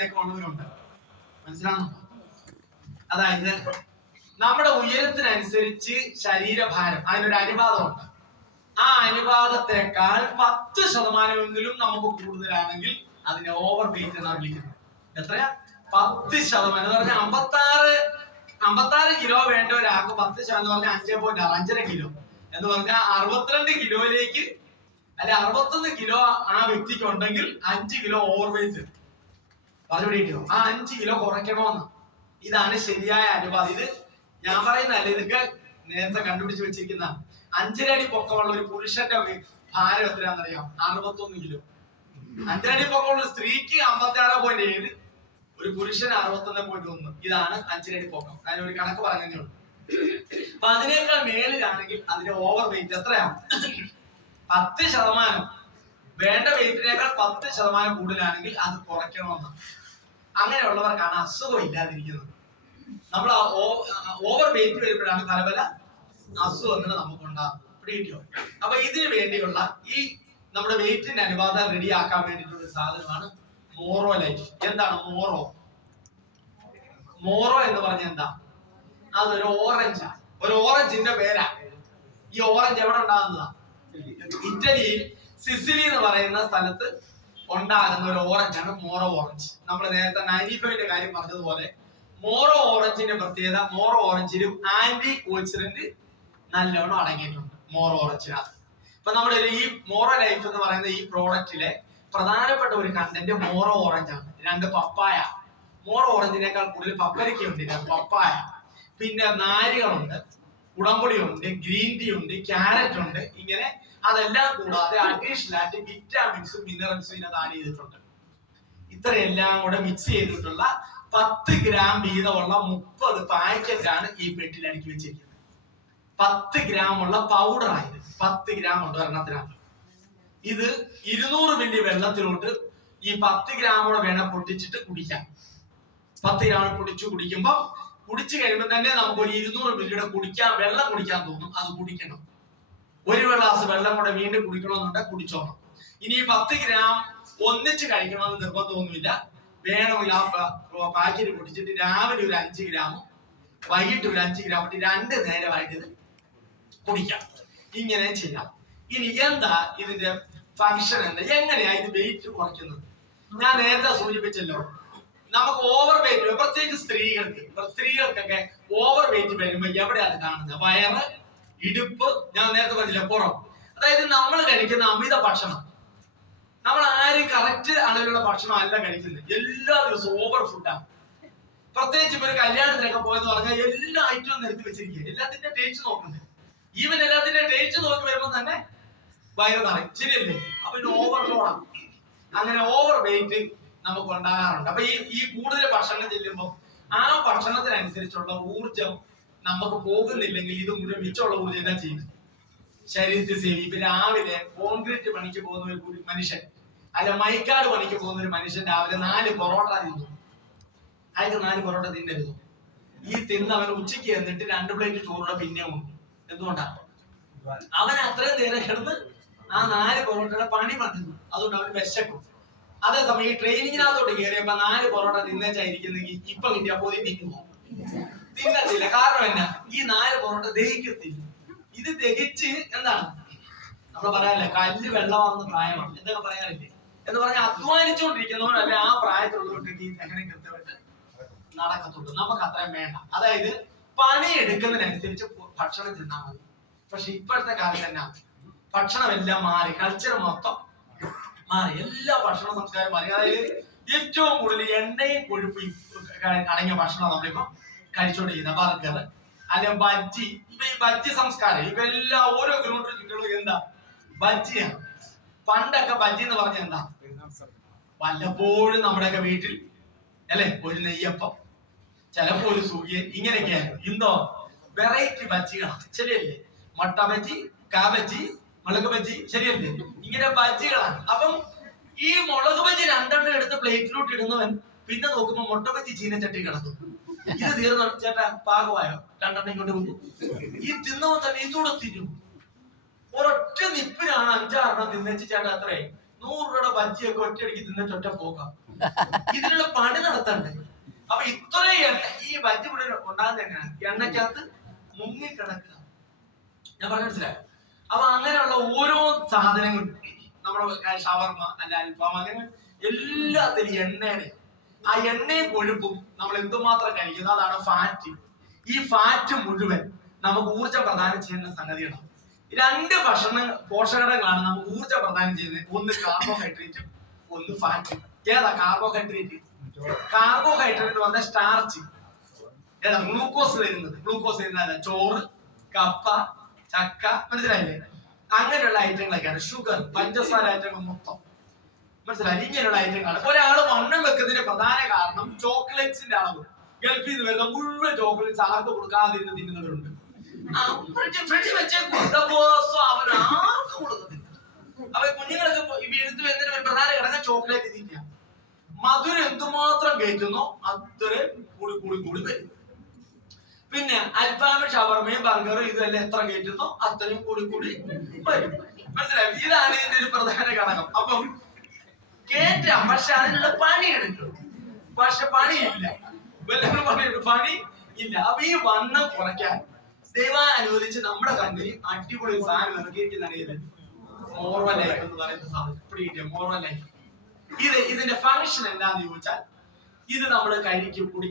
അതിനൊക്കെ ഉള്ളവരുണ്ട്. മനസ്സിലാകുന്നുണ്ടോ? അതായത് നമ്മുടെ ഉയരത്തിനനുസരിച്ച് ശരീരഭാരം അതിനൊരു അനുപാതമുണ്ട്. ആ അനുപാതത്തെക്കാൾ 10% നമുക്ക് കൂടുതലാണെങ്കിൽ അതിനെ ഓവർ വെയിറ്റ് എന്നാണ് വിളിക്കുന്നത്. എത്രയാ? 10%. എന്ന് പറഞ്ഞാൽ 56 കിലോ വേണ്ട ഒരാൾക്ക് 10% എന്ന് പറഞ്ഞാൽ 5.6 5.5 കിലോ എന്ന് പറഞ്ഞാൽ 62 കിലോയിലേക്ക് അല്ലെ 61 കിലോ ആ വ്യക്തിക്ക് ഉണ്ടെങ്കിൽ 5 കിലോ ഓവർ വെയിറ്റ് പറഞ്ഞുപിടിക്കോ. ആ 5 കിലോ കുറയ്ക്കണമെന്ന്. ഇതാണ് ശരിയായ അനുപാതം. ഇത് ഞാൻ പറയുന്നതല്ല, ഇതൊക്കെ നേരത്തെ കണ്ടുപിടിച്ച് വെച്ചിരിക്കുന്ന 5 അടി പൊക്കമുള്ള ഒരു പുരുഷന്റെ ഭാരം എത്രയാണെന്നറിയാം? 61 കിലോ. 5 അടി പൊക്കമുള്ള സ്ത്രീക്ക് 56.7, ഒരു പുരുഷൻ 61.1. ഇതാണ് 5 അടി പൊക്കം. അതിനൊരു കണക്ക് പറഞ്ഞതേ ഉള്ളൂ. അപ്പൊ അതിനേക്കാൾ മേളിലാണെങ്കിൽ അതിന്റെ ഓവർ വെയിറ്റ് എത്രയാണ്? 10%. വേണ്ട വെയിറ്റിനേക്കാൾ 10% കൂടുതലാണെങ്കിൽ അത് കുറയ്ക്കണമെന്നാണ്. അങ്ങനെയുള്ളവർക്കാണ് അസുഖം ഇല്ലാതിരിക്കുന്നത്. നമ്മൾ ഓവർ വെയിറ്റ് വരുമ്പോഴാണ് പല പല അസുഖങ്ങൾ നമുക്ക് ഉണ്ടാകുന്നത്. പിടികിട്ടിയോ? അപ്പൊ ഇതിനു വേണ്ടിയുള്ള ഈ നമ്മുടെ വെയിറ്റിന്റെ അനുപാതം റെഡിയാക്കാൻ വേണ്ടിയിട്ടുള്ള ഒരു സാധനമാണ് മോറോ ലൈഫ്. എന്താണ് മോറോ? മോറോ എന്ന് പറഞ്ഞ എന്താ? അതൊരു ഓറഞ്ചാണ്. ഒരു ഓറഞ്ചിന്റെ പേരാ. ഈ ഓറഞ്ച് എവിടെ ഉണ്ടാകുന്നതാ? ഇറ്റലിയിൽ സിസിലി എന്ന് പറയുന്ന സ്ഥലത്ത് ഉണ്ടാകുന്ന ഒരു ഓറഞ്ചാണ് മോറോ ഓറഞ്ച്. നമ്മൾ നേരത്തെ 95ന്റെ കാര്യം പറഞ്ഞതുപോലെ മോറോ ഓറഞ്ചിന്റെ പ്രത്യേകത, മോറോ ഓറഞ്ചിലും ആന്റി ഓക്സിഡന്റ് നല്ലോണം അടങ്ങിയിട്ടുണ്ട് മോറോ ഓറഞ്ചിനകത്ത്. ഇപ്പൊ നമ്മുടെ ഈ മോറോ ലൈഫ് എന്ന് പറയുന്ന ഈ പ്രോഡക്റ്റിലെ പ്രധാനപ്പെട്ട ഒരു കണ്ടന്റ് മോറോ ഓറഞ്ച് ആണ്. 2 പപ്പായ. മോറോ ഓറഞ്ചിനേക്കാൾ കൂടുതൽ പപ്പരക്കയുണ്ട്, പപ്പായ. പിന്നെ നാരുകളുണ്ട്, കുടംപുളി ഉണ്ട്, ഗ്രീൻ ടീ ഉണ്ട്, ക്യാരറ്റ് ഉണ്ട്. ഇങ്ങനെ അതെല്ലാം കൂടാതെ അഡീഷണൽ ആയിട്ട് വിറ്റാമിൻസും മിനറൽസും ഇതിനകത്ത് ആഡ് ചെയ്തിട്ടുണ്ട്. ഇത്രയെല്ലാം കൂടെ മിക്സ് ചെയ്തിട്ടുള്ള 10 ഗ്രാം വീതമുള്ള 30 പാക്കറ്റാണ് ഈ പെട്ടിൽ അടുക്കി വെച്ചിരിക്കുന്നത്. 10 ഗ്രാം ഉള്ള പൗഡർ ആയത് 10 ഗ്രാം ഉണ്ട് ഒരെണ്ണത്തിനകത്ത്. ഇത് 200 മില്ലി വെള്ളത്തിലോട്ട് ഈ 10 ഗ്രാം കൂടെ വേണം പൊട്ടിച്ചിട്ട് കുടിക്കാൻ. 10 ഗ്രാം പൊടിച്ചു കുടിക്കുമ്പോൾ കുടിച്ചു കഴിയുമ്പോൾ തന്നെ നമുക്ക് ഒരു 200 മില്ലിയുടെ വെള്ളം കുടിക്കാൻ തോന്നും. അത് കുടിക്കണം. ഒരു ഗ്ലാസ് വെള്ളം കൂടെ വീണ്ടും കുടിക്കണമെന്നുണ്ടെങ്കിൽ കുടിച്ചോണം. ഇനി 10 ഗ്രാം ഒന്നിച്ച് കഴിക്കണമെന്ന് നിർബന്ധമൊന്നുമില്ല. വേണമെങ്കിൽ ആ പാക്കറ്റ് പൊട്ടിച്ചിട്ട് രാവിലെ ഒരു 5 ഗ്രാമും വൈകിട്ട് ഒരു 5 ഗ്രാം 2 നേരമായിട്ട് ഇത് കുടിക്കാം. ഇങ്ങനെ ചെയ്യാം. ഇനി എന്താ ഇതിന്റെ ഫംഗ്ഷൻ? എന്താ? എങ്ങനെയാ ഇത് വെയിറ്റ് കുറയ്ക്കുന്നത്? ഞാൻ നേരത്തെ സൂചിപ്പിച്ചല്ലോ, നമുക്ക് ഓവർ വെയിറ്റ്, പ്രത്യേകിച്ച് സ്ത്രീകൾക്കൊക്കെ ഓവർ വെയിറ്റ് വരുമ്പോ എവിടെയാണ് കാണുന്നത്? വയറ്, ഇടുപ്പ്, ഞാൻ നേരത്തെ പറഞ്ഞില്ല പുറം. അതായത് നമ്മൾ കഴിക്കുന്ന അമിത ഭക്ഷണം. നമ്മൾ ആരും കറക്റ്റ് അളവിലുള്ള ഭക്ഷണം അല്ല കഴിക്കുന്നത്. എല്ലാ ദിവസവും ഓവർ ഫുഡാണ്. പ്രത്യേകിച്ച് ഇപ്പൊ ഒരു കല്യാണത്തിനൊക്കെ പോയെന്ന് പറഞ്ഞാൽ എല്ലാ ഐറ്റവും നിരത്തി വെച്ചിരിക്കുക. എല്ലാത്തിന്റെ ടേസ്റ്റ് നോക്കുന്നത്. ഈവൻ എല്ലാത്തിന്റെ ടേസ്റ്റ് നോക്കി വരുമ്പോ തന്നെ വയറ് നിറയും. ശരിയല്ലേ? അപ്പൊ ഇത് ഓവർലോഡാണ്. അങ്ങനെ ഓവർ വെയിറ്റ് നമുക്ക് ഉണ്ടാകാറുണ്ട്. അപ്പൊ ഈ കൂടുതൽ ഭക്ഷണം ചെല്ലുമ്പോൾ ആ ഭക്ഷണത്തിനനുസരിച്ചുള്ള ഊർജം നമുക്ക് പോകുന്നില്ലെങ്കിൽ ഇത് മുഴുവൻ മിച്ചമുള്ള ഊർജം എന്താ ചെയ്യുന്നത്? ശരീരത്തിൽ സേവി. ഇപ്പൊ രാവിലെ കോൺക്രീറ്റ് പണിക്ക് പോകുന്ന ഒരു മനുഷ്യൻ, അല്ല മൈക്കാട് പണിക്ക് പോകുന്ന ഒരു മനുഷ്യൻ രാവിലെ 4 പൊറോട്ട തിന്നു. അയാൾക്ക് 4 പൊറോട്ട തിന്നരുത്. ഈ തിന്ന് അവൻ ഉച്ചയ്ക്ക് എന്നിട്ട് 2 പ്ലേറ്റ് ചോറുടെ പിന്നെ ഉണ്ട്. എന്തുകൊണ്ടാണ്? അവൻ അത്രയും നേരം കിടന്ന് ആ 4 പൊറോട്ടയുടെ പണി പണിതു. അതുകൊണ്ട് അവന് വിശക്കും. അതേസമയം ഈ ട്രെയിനിങ്ങിനകത്തോട്ട് കയറിയപ്പോ 4 പൊറോട്ട തിന്നേച്ചായിരിക്കുന്നെങ്കിൽ ഇപ്പൊ കിട്ടിയ പോയി തിന്നുമോ? തിന്നത്തില്ല. കാരണം എന്നാ? ഈ 4 പൊറോട്ട ദഹിക്കത്തില്ല. ഇത് ദഹിച്ച് എന്താണ് നമ്മൾ പറയാറില്ലേ, കല്ല് വെള്ളമാകുന്ന പ്രായമാണ് എന്തൊക്കെ പറയാറില്ലേ എന്ന് പറഞ്ഞാൽ അധ്വാനിച്ചുകൊണ്ടിരിക്കുന്നവരല്ലേ ആ പ്രായത്തിലുള്ളവർക്ക് ഈ ദഹനം കൃത്യമായിട്ട് നടക്കത്തുള്ളൂ. നമുക്ക് അത്രയും വേണ്ട. അതായത് പണി എടുക്കുന്നതിനനുസരിച്ച് ഭക്ഷണം തിന്നാൽ മതി. പക്ഷെ ഇപ്പോഴത്തെ കാലത്ത് തന്നെ ഭക്ഷണമെല്ലാം മാറി, കൾച്ചർ മൊത്തം മാറി, എല്ലാ ഭക്ഷണ സംസ്കാരം മാറി. അതായത് ഏറ്റവും കൂടുതൽ എണ്ണയും കൊഴുപ്പും അടങ്ങിയ ഭക്ഷണം നമ്മളിപ്പോ കഴിച്ചോണ്ടിരിക്കുന്ന ബർഗർ, അല്ലെ ബജ്ജി. ഇപ്പൊ ഈ ബജ്ജി സംസ്കാരം ഇപ്പൊ എല്ലാ ഓരോ കിലോമീറ്റർ ചുറ്റുകളും എന്താ ബജ്ജിയാണ്. പണ്ടൊക്കെ ബജ്ജി എന്ന് പറഞ്ഞ എന്താ? വല്ലപ്പോഴും നമ്മുടെയൊക്കെ വീട്ടിൽ അല്ലെ ഒരു നെയ്യപ്പം, ചിലപ്പോ ഒരു സുഖിയൻ, ഇങ്ങനെയൊക്കെയായിരുന്നു. ഇന്നോ വെറൈറ്റി ബജ്ജികളാണ്. ശരിയല്ലേ? മുട്ട ബജ്ജി, കാബജ്ജി, മുളക് ബജ്ജി, ശരിയല്ലേ? ഇങ്ങനെ ബജ്ജികളാണ്. അപ്പം ഈ മുളക് ബജ്ജി 2 എടുത്ത് പ്ലേറ്റിലോട്ട് ഇടുന്നവൻ പിന്നെ നോക്കുമ്പോ മുട്ട ബജ്ജി ചീനച്ചട്ടി കിടക്കും. ഇത് തീർന്നു ചേട്ടാ, പാകമായോ? 2 ഇങ്ങോട്ട് പോകും. ഈ തിന്നവൻ തന്നെ ഇതൂടെ തിന്നും. ഒരൊറ്റ നിപ്പിനാണ് 5-6 തിന്നേച്ച് ചേട്ടാ. അത്രേ 100 രൂപയുടെ ബജ്ജിയൊക്കെ ഒറ്റയടിക്ക് തിന്നിട്ട് ഒറ്റ പോക്കാം. ഇതിനുള്ള പണി നടത്തണ്ടേ? അപ്പൊ ഇത്രയും എണ്ണ ഈ ബജ്ജി മുഴുവൻ ഉണ്ടാകുന്ന എങ്ങനെയാണ്? എണ്ണക്കകത്ത് മുങ്ങിക്കിടക്കുക. ഞാൻ പറഞ്ഞ മനസ്സിലായോ? അപ്പൊ അങ്ങനെയുള്ള ഓരോ സാധനങ്ങളും നമ്മുടെ ഷവർമ അല്ല അൽഫാം അങ്ങനെ എല്ലാത്തിലും എണ്ണയുടെ ആ എണ്ണയും കൊഴുപ്പും നമ്മൾ എന്തുമാത്രം കഴിക്കുന്നു അതാണ് ഫാറ്റ്. ഈ ഫാറ്റ് മുഴുവൻ നമുക്ക് ഊർജ്ജം പ്രദാനം ചെയ്യുന്ന സംഗതികളാണ്. രണ്ട് പോഷകങ്ങളാണ് നമുക്ക് ഊർജ്ജം പ്രദാനം ചെയ്യുന്നത്. ഒന്ന് കാർബോഹൈഡ്രേറ്റും ഒന്ന് ഫാറ്റും. ഏതാ കാർബോഹൈഡ്രേറ്റ്? കാർബോഹൈഡ്രേറ്റ് എന്ന് പറഞ്ഞാൽ സ്റ്റാർച്ച്. ഏതാ ഗ്ലൂക്കോസ് തരുന്നത് ചോറ്, കപ്പ, ചക്ക, മനസ്സിലായില്ലേ? അങ്ങനെയുള്ള ഐറ്റങ്ങളൊക്കെയാണ്. ഷുഗർ, പഞ്ചസാര ഐറ്റങ്ങൾ മൊത്തം മനസ്സിലായി. ഇങ്ങനെയുള്ള ഐറ്റങ്ങളാണ്. ഒരാള് വണ്ണം വെക്കുന്നതിന്റെ പ്രധാന കാരണം ചോക്ലേറ്റ്സിന്റെ അളവ്. ഗൾഫിൽ നിന്ന് വരുന്ന മുഴുവൻ ചോക്ലേറ്റ്സ് ആർക്ക് കൊടുക്കാതിരുന്ന് തിന്നുന്നവരുണ്ട്. ഫ്രിഡ്ജ് വെച്ചേക്കും, അവർ ആർക്കും കൊടുക്കുന്നില്ല. അപ്പൊ കുഞ്ഞുങ്ങളൊക്കെ എടുത്ത് വരുന്നതിന് ഒരു പ്രധാന ഘടകം ചോക്ലേറ്റ് തിന്നുക. മധുരം എന്തുമാത്രം കയറ്റുന്നോ അത്രയും കൂടി വരും. പിന്നെ അൽഫാം, ഷവർമയും ബർഗറും ഇതെല്ലാം എത്ര കയറ്റുന്നോ അത്രയും കൂടി വരും. മനസ്സിലായി? ഇതാണ് ഇതിന്റെ ഒരു പ്രധാന ഘടകം. അപ്പം കേറ്റാം, പക്ഷെ അതിനുള്ള പണിയെടുക്കും. പക്ഷെ പണിയില്ല. പണി ഇല്ല. അപ്പൊ ഈ വണ്ണം കുറയ്ക്കാൻ ദൈവം അനുവദിച്ച് നമ്മുടെ കമ്പനി അടിപൊളി ഒരു സാധനം ഇറക്കിയിരിക്കുന്നതാണ് മോർവൽ ലൈഫ് എന്ന് പറയുന്ന സാധനം. മോർവൽ ലൈഫ് ഇതിന്റെ ഫംഗ്ഷൻ എന്താന്ന് ചോദിച്ചാൽ ഇത് നമ്മൾ കഴിക്കും,